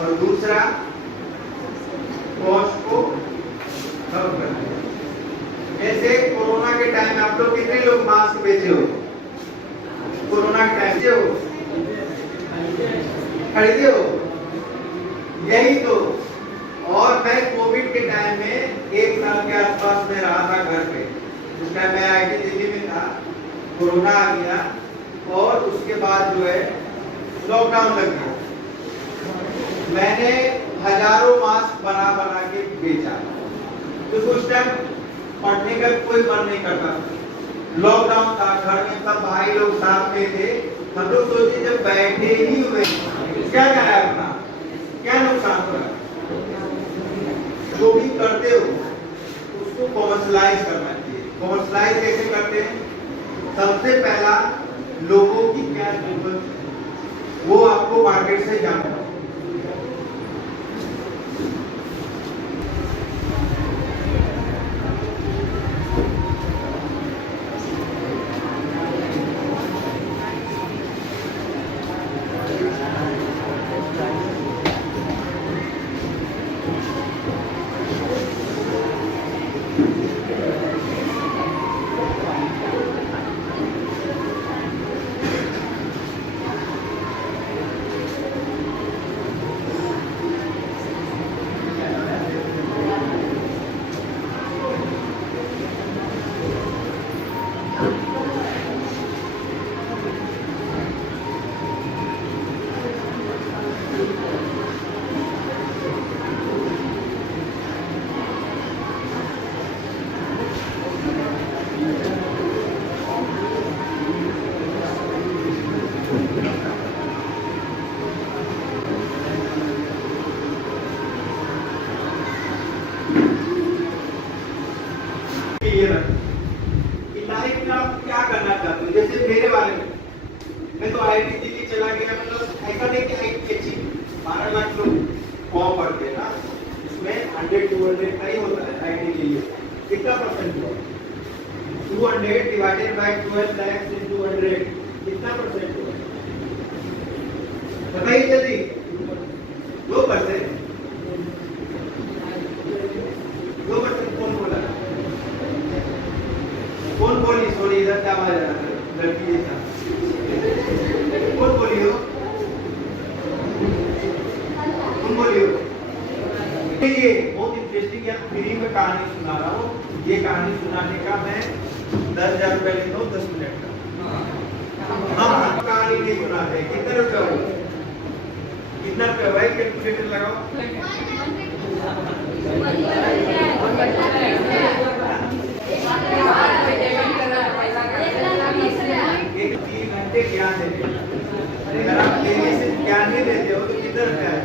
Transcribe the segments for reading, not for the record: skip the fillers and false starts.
और दूसरा कॉस्ट को कम करना। जैसे कोरोना के टाइम में आप लोग कितने लोग मास्क बेचे हो? कोरोना के टाइम से हो खरीदे हो? यही तो। और मैं कोविड के टाइम में 1 साल के आसपास में रहा था घर पे। उस टाइम मैं आईटी दिल्ली में था, कोरोना आ गया और उसके बाद जो है लॉकडाउन लग गया। मैंने हजारों मास्क बना बना के बेचा। तो उस टाइम पढ़ने का कोई मन नहीं करता, लॉकडाउन था, घर में सब भाई लोग साथ में थे। हम लोग सोचे जब बैठे ही हुए क्या करा है अपना, क्या नुकसान हो रहा है। जो भी करते हो उसको कॉमर्शलाइज करना चाहिए। कॉमर्शलाइज कैसे करते हैं? सबसे पहला लोगों की क्या जरूरत है वो आपको मार्केट से जानना। लाइफ में आप क्या करना चाहते हो? जैसे मेरे बारे में, मैं तो आईआईटी दिल्ली चला गया। मतलब ऐसा नहीं कि आईआईटी अच्छी 12 लाख लोग फॉर्म भरते हैं ना, उसमें 100-200 का ही होता है आईआईटी के लिए। कितना परसेंट हुआ? 200 डिवाइडेड बाय 12 लाख into 100 कितना परसेंट हुआ? बताइए जल्दी। 2%। 2% कौन बोला? कौन बोली? सॉरी, इधर क्या आवाज आ रहा है? लड़की जैसा कौन बोली हो? कौन बोली हो? ये बहुत इंटरेस्टिंग है, फ्री में कहानी सुना रहा हूँ। ये कहानी सुनाने का मैं 10,000 रुपये लेता हूँ 10 मिनट का। हम कहानी नहीं सुनाते। कितने रुपये हो? कितना रुपये भाई? कैलकुलेटर लगाओ। एक 3 घंटे ज्ञान देते हैं। अगर आप देने से ज्ञान नहीं देते हो तो कितना रुपया है?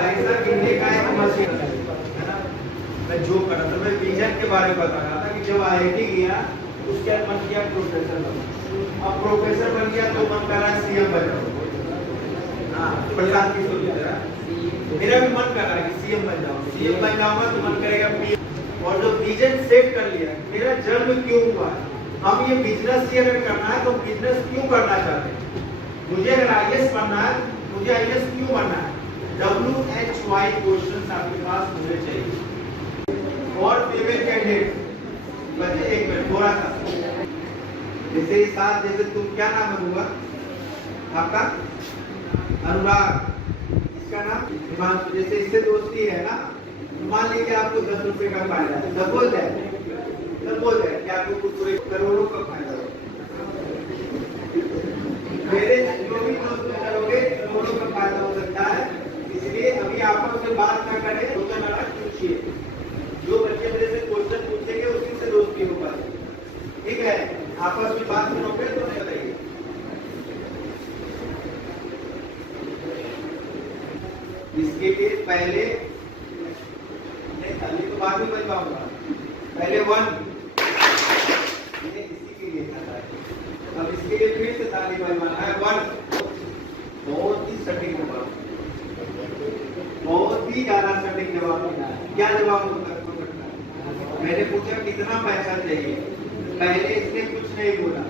पैसा गिनने का एक मशीन है ना। मैं जो कर रहा था, मैं विजन के बारे में बता रहा था कि जब आईआईटी गया उसके बाद मन किया प्रोफेसर बना। अब प्रोफेसर बन गया तो मन कर रहा है सीएम बन जाऊं। हाँ, प्रशांत की सोच जरा। मेरा भी मन कर रहा है कि सीएम बन जाऊं। सीएम बन जाऊंगा तो मन करेगा पीएम। और जो विजन सेट कर लिया, मेरा जन्म क्यों हुआ, हम ये बिजनेस ही अगर करना है तो बिजनेस क्यों करना चाहते हैं? मुझे अगर आईएएस बनना है, मुझे आईएएस क्यों बनना है? WHY क्वेश्चन आपके पास होने चाहिए। और फीमेल कैंडिडेट बच्चे, एक मिनट थोड़ा सा, जैसे साथ, जैसे तुम, क्या नाम है हुआ आपका? अनुराग। इसका नाम हिमांशु। जैसे इससे दोस्ती है ना, मान लीजिए आपको 10 रुपए का फायदा है। सपोज है कि आपको कुछ करोड़ों का फायदा हो। मेरे जो भी दोस्त करोगे करोड़ों का फायदा हो सकता है। इसलिए अभी आपस में बात ना करें, क्वेश्चन आना पूछिए। जो बच्चे मेरे से क्वेश्चन पूछेंगे उसी से दोस्ती हो पाए, ठीक है? आपस में बात करोगे तो नहीं बताइए। इसके लिए पहले नहीं, तो बाद में बताऊंगा। पहले 1 इसी के लिए था। अब इसके लिए फिर से ताली बजाना है। 1 बहुत ही सटीक जवाब, बहुत ही ज्यादा सटीक जवाब देना है। क्या जवाब हो सकता है? मैंने पूछा कितना पैसा चाहिए, पहले इसने कुछ नहीं बोला,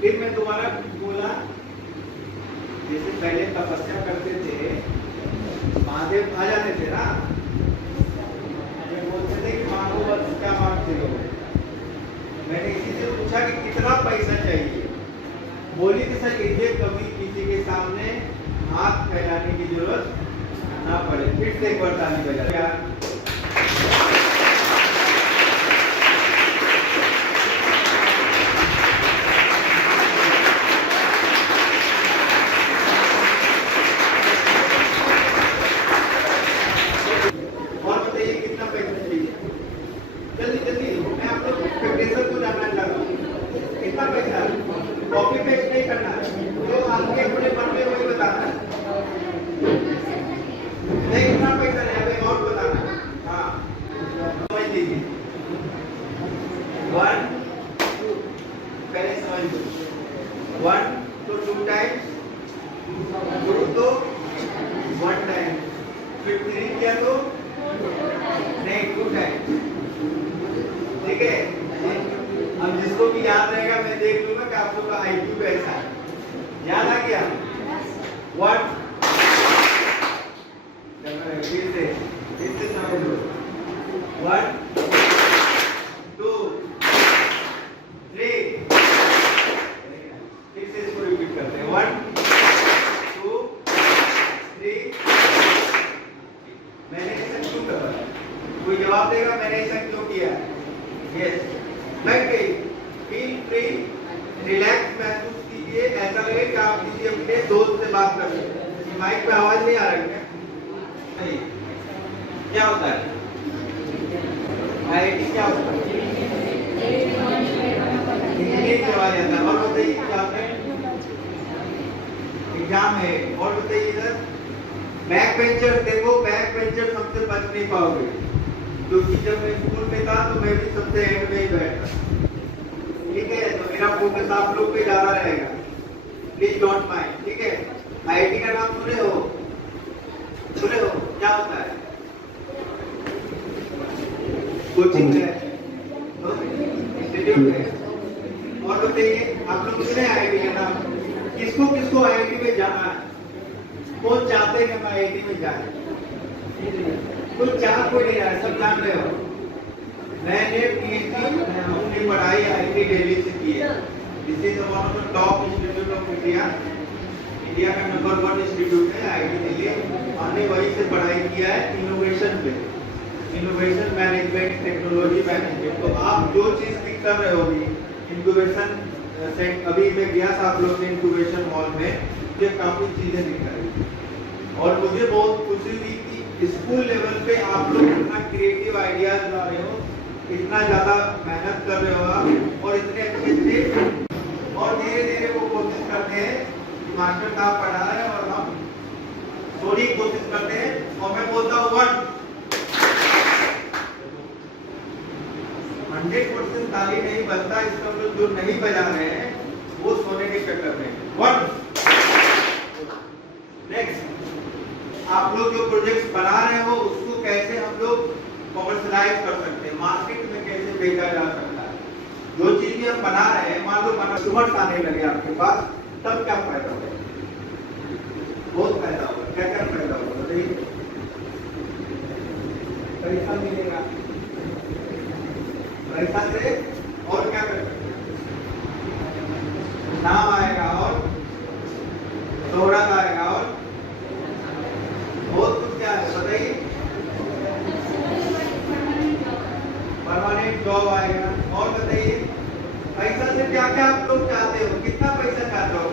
फिर मैं दोबारा बोला जैसे पहले तपस्या करते थे, महादेव आ जाते थे ना, ये बोलते थे कि मांगो बस, क्या मांगते हो। मैंने किसी से पूछा कि कितना पैसा चाहिए, बोली कि सर इसे कभी किसी के सामने हाथ फैलाने की जरूरत ना पड़े। फिर से एक बार ताली बजा। और बताइए कितना पैसा चाहिए, जल्दी जल्दी, मैं आप लोग प्रोफेसर को जानना चाहता हूँ। कितना पैसा, कॉपी पेस्ट नहीं करना, जो आपके अपने मन में वही बताना है। नहीं कितना पैसा नहीं, अभी और बताना है। हाँ समझ लीजिए, 1 2 पहले समझ लो, 1 तो 2 टाइम्स, 2 तो 1 टाइम, फिर 3 किया तो नहीं 2 टाइम। ठीक है, अब जिसको भी याद रहेगा मैं देख लूंगा कि आप लोग का IQ कैसा है। याद आ गया? 1 फिर से समझ लो, 1 2 3, फिर से इसको रिपीट करते हैं, 1 2 3। मैंने ऐसा क्यों करा? कोई जवाब देगा मैंने ऐसा क्यों किया? यस, बैठ गई, फील फ्री, रिलैक्स महसूस कीजिए, ऐसा लगे कि आप किसी अपने दोस्त से बात कर रहे हैं। माइक पे आवाज नहीं आ रही है? नहीं, क्या होता है IIT, क्या होता है? इंग्लिश से आवाज आता है। और बताइए क्या है? एग्जाम है। और बताइए इधर बैक बेंचर, देखो बैक बेंचर सबसे बच नहीं पाओगे, क्योंकि जब मैं स्कूल में था तो मैं भी सबसे एंड में ही बैठा। ठीक है, तो मेरा फोकस आप लोग पे ज्यादा रहेगा, प्लीज डोंट माइंड। ठीक है, IIT का नाम सुने हो? सुने हो? क्या होता है? कोचिंग है, इंस्टीट्यूट है। और बताइए आप लोग सुने IIT का नाम? किसको किसको IIT में जाना है? कौन चाहते हैं कि मैं IIT में जाए? कोई चाह कोई नहीं रहा, सब जान रहे हो। मैंने PhD अपनी पढ़ाई IIT दिल्ली से की है। This is one of the top institute of India, India का नंबर 1 इंस्टीट्यूट है IIT दिल्ली। हमने वहीं से पढ़ाई किया है इनोवेशन पे, इनोवेशन मैनेजमेंट, टेक्नोलॉजी मैनेजमेंट। तो आप जो चीज भी कर रहे हो, इंक्यूबेशन से अभी मैं गया था आप लोग के इंक्यूबेशन मॉल में, मुझे काफी चीजें दिखाई और मुझे बहुत खुशी हुई कि स्कूल लेवल पे आप लोग इतना क्रिएटिव आइडियाज ला रहे हो, इतना ज्यादा मेहनत कर रहे हो आप, और इतने अच्छे और धीरे धीरे वो कोशिश करते हैं कि मास्टर साहब पढ़ा रहे हैं और हम थोड़ी कोशिश करते हैं। और मैं बोलता हूँ 100% ताली नहीं बजता, इसका मतलब जो नहीं बजा रहे हैं वो सोने के चक्कर में। 1 नेक्स्ट, आप लोग जो प्रोजेक्ट्स बना रहे हो उसको कैसे हम लोग कॉमर्शलाइज कर सकते हैं, मार्केट में कैसे बेचा जा सकता है। जो चीज भी हम बना रहे हैं, मान लो कस्टमर्स आने लगे आपके पास, तब क्या फायदा होगा? बहुत फायदा होगा। क्या क्या फायदा होगा बताइए? पैसा मिलेगा, पैसा से और क्या कर सकते हैं? नाम आएगा और शोहरत आएगा और बहुत कुछ। क्या है बताइए? परमानेंट जॉब आएगा। और बताइए पैसा से क्या क्या आप लोग चाहते हो? कितना पैसा चाहते हो?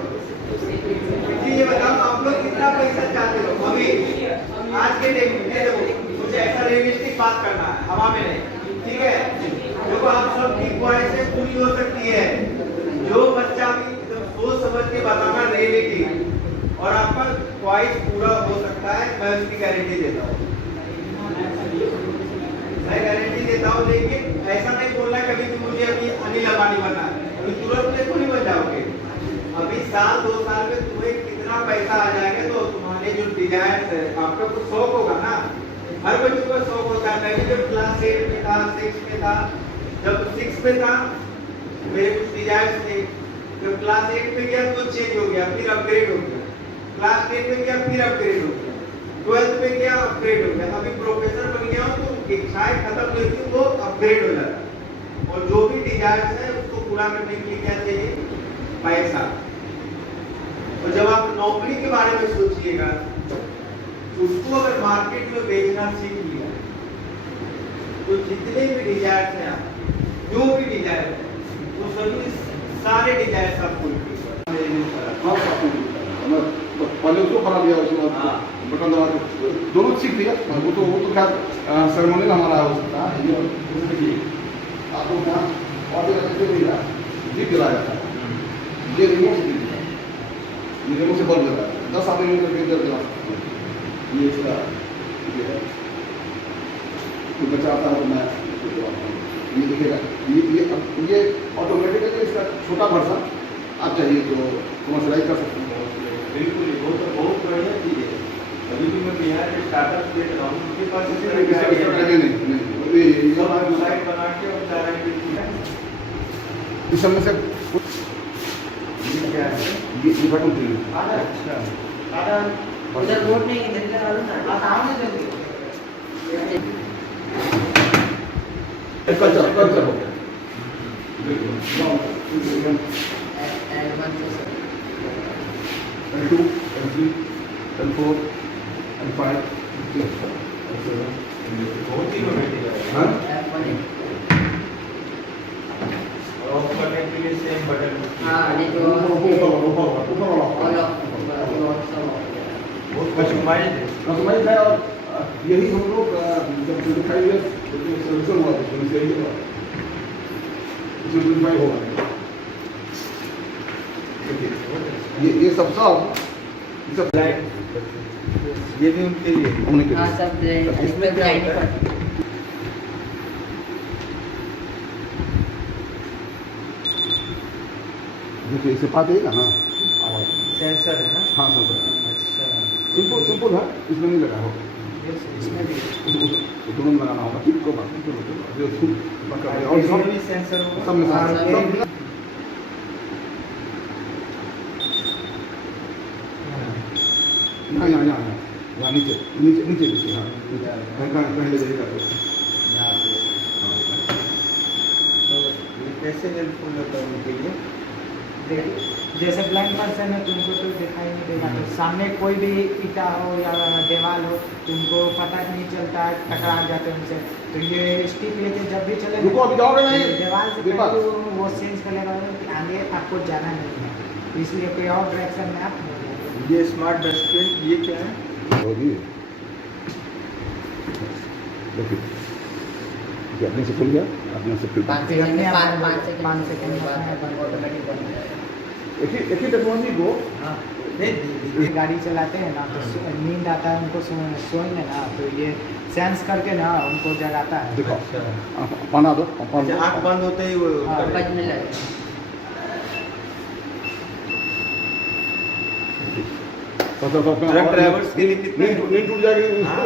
ये बताओ आप लोग कितना पैसा चाहते हो अभी आज के डेट में? देखो मुझे ऐसा रियलिस्टिक बात करना है, हवा में नहीं। ठीक है, देखो आप सब की ख्वाहिशें पूरी हो सकती है, जो बच्चा भी सोच समझ के बताना रियलिटी, और आपका ख्वाहिश पूरा हो सकता है, मैं उसकी गारंटी देता हूँ। मैं गारंटी देता हूँ, लेकिन ऐसा नहीं बोलना कभी कि मुझे अभी अनिल अंबानी बनना है, अभी तुरंत में थोड़ी बन जाओगे। अभी साल 2 साल में तुम्हें कितना पैसा आ जाएगा तो तुम्हारे जो डिजायर्स है, आपका कुछ शौक होगा ना, हर बच्चे को शौक होता है। मैं भी जब क्लास 8 में था, 6 में था, जब 6 में था मेरे कुछ डिजायर्स थे, जब क्लास 8 में गया तो चेंज हो गया, फिर अपग्रेड हो गया। क्लास 10 में गया फिर अपग्रेड हो गया, 12th में गया अपग्रेड हो गया, अभी प्रोफेसर बन गया हूं तो इच्छाएं खत्म नहीं होती, वो अपग्रेड हो जाता है। और जो भी डिजायर्स है उसको पूरा करने के लिए क्या चाहिए? पैसा। और जब आप नौकरी के बारे में सोचिएगा, उसको अगर मार्केट में बेचना सीख लिया तो जितने भी डिजायर्स हैं, जो भी डिजायर है वो सभी सारे डिजायर्स आप फुल कर पहले उसको बना दिया, उसके बाद बटन दबा के दोनों सीख लिया। वो तो क्या सेरेमोनियल हमारा हो सकता है, आपको क्या ऑर्डर करके नहीं रहा जीत दिलाया जाता है, ये रिमोट से जीत दिया, ये रिमोट से बल्ब जला 10 आदमी करके जला सकते हैं। ये इसका ये है, कोई बच्चा आता है तो मैं ये दिखेगा, ये ऑटोमेटिकली इसका छोटा वर्जन आप चाहिए तो कमर्शलाइज कर सकते हैं। बिल्कुल, वो तो बहुत बढ़िया चीज है। अभी भी मैं बिहार के स्टार्टअप देख रहा हूँ, उनके पास इस तरह की आइडिया नहीं, सब वेबसाइट बना के और सारा इस समय से क्या है ये बटन थी। अच्छा उधर रोड नहीं इधर का वाला ना सामने जल्दी कल्चर हो गया। L2, L3, L4, L5, बहुत ही इनोवेटिव है। हाँ और ऑफ करने के लिए सेम बटन। हां ये जो ऊपर वाला बहुत कस्टमाइज्ड है। कस्टमाइज है। और यही हम लोग जब 25 इयर्स सर्विस हुआ था, इसमें 25 होगा। ये सब ये भी उनके लिए हमने हां सब इसमें क्या होता है? देखिए इसे पाते ही ना। हाँ आवाज सेंसर है ना? हाँ सर अच्छा, सिंपल है, इसमें नहीं लगा हो, इसमें भी दोनों में लगाना होगा। ठीक को बात और इसमें भी सेंसर होगा। सब में हाँ, सब यहाँ नीचे नीचे नीचे नीचे। हाँ कहीं ले जाइएगा यहाँ पे। तो ये कैसे हेल्पफुल होता है उनके लिए? जैसे ब्लाइंड पर्सन है तो उनको तो दिखाई नहीं देगा, तो सामने कोई भी ईटा हो या दीवार हो तो उनको पता नहीं चलता है, टकरा जाते हैं उनसे। तो ये स्टिक लेके जब भी चले रुको, अभी जाओगे नहीं? दीवार से दीपक। पहले वो सेंस कर लेगा कि आगे आपको जाना नहीं है, तो इसलिए कोई और डायरेक्शन में आप ये स्मार्ट डस्टबिन ये क्या है? होगी। देखिए ये अपने से खुल गया, अपने से खुल गया। 5 सेकंड में 5 5 सेकंड सेकंड बाद ऑटोमेटिक बंद हो जाएगा। एक ही टेक्नोलॉजी को गाड़ी चलाते हैं ना तो नींद आता है उनको, सोएंगे ना तो ये सेंस करके ना उनको जगाता है। देखो बना दो, आँख बंद होते ही वो हाँ, बजने लगेगा। ट्रक ड्राइवर्स के लिए कितने नींद टूट जाएगी। हाँ।